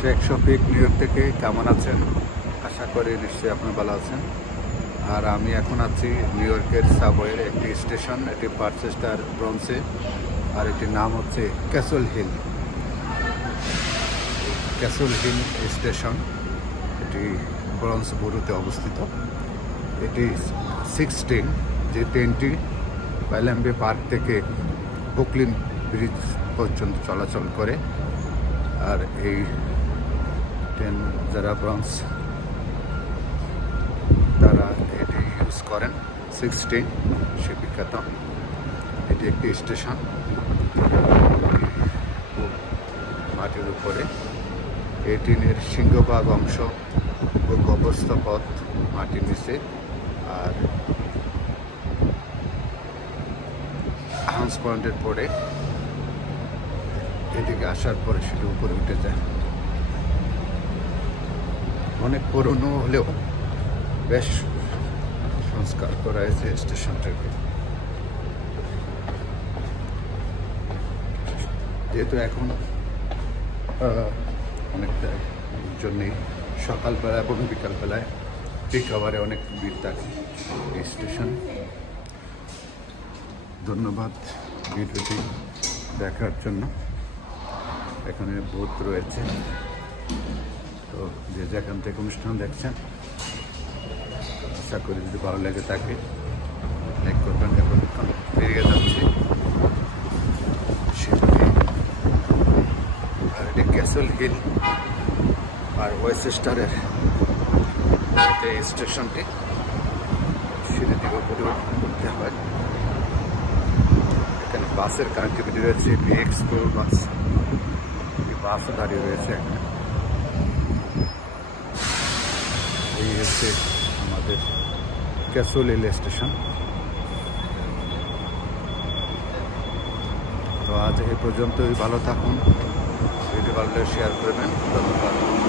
Sheikh Shafiq new York থেকে কেমন আছেন? আশা করি নিশ্চয়ই আপনি ভালো আছেন। আর আমি এখন আছি নিউ ইয়র্কের সাবওয়ের একটি স্টেশন, এটি পারচেস্টার ব্রন্সে, আর এটির নাম হচ্ছে Castle Hill. Castle Hill station, এটি ব্রন্স বরুতে অবস্থিত। এটি 16 যে ট্রেনটি ওয়েলাম্বে পার্ক থেকে ব্রুকলিন ব্রিজ পর্যন্ত চলাচল করে। আর এই ট্রেন যারা ব্রন্স তারা এটি ইউজ করেন। 16 সে বিখ্যাত। এটি একটি স্টেশন মাটির উপরে। এই ট্রেনের সিংহভাগ অংশ ও গভস্ত পথ মাটির নিচে, আর হান্স পয়েন্টের পরে এদিকে আসার পরে সেটা উপরে উঠে যায়। অনেক পুরনো হলেও বেশ সংস্কার করা হয়েছে স্টেশনটাকে। যেহেতু এখন অনেকটা জন্যেই সকালবেলা এবং বিকালবেলায় পিক আওয়ারে অনেক ভিড় থাকে এই স্টেশন। ধন্যবাদ ভিডিওটি দেখার জন্য। এখানে বুথ রয়েছে, তো যে যেখান থেকে অনুষ্ঠান দেখছেন আশা করি যদি ভালো লেগে থাকে লাইক করবেন। এখন বেরিয়ে যাচ্ছি আর এটি ক্যাসল হিল আর ওয়েস্টারের এই স্টেশনটি সিঁড়ি থেকে উপরে উঠতে হয়। এখানে বাসের কানেক্টিভিটি রয়েছে, বিএক্স স্কুল বাস, বাসও দাঁড়িয়ে রয়েছে এখানে। এই হচ্ছে আমাদের ক্যাসল হিল স্টেশন। তো আজ এই পর্যন্তই, ভালো থাকুন। ভিডিও ভালো শেয়ার করবেন। ধন্যবাদ।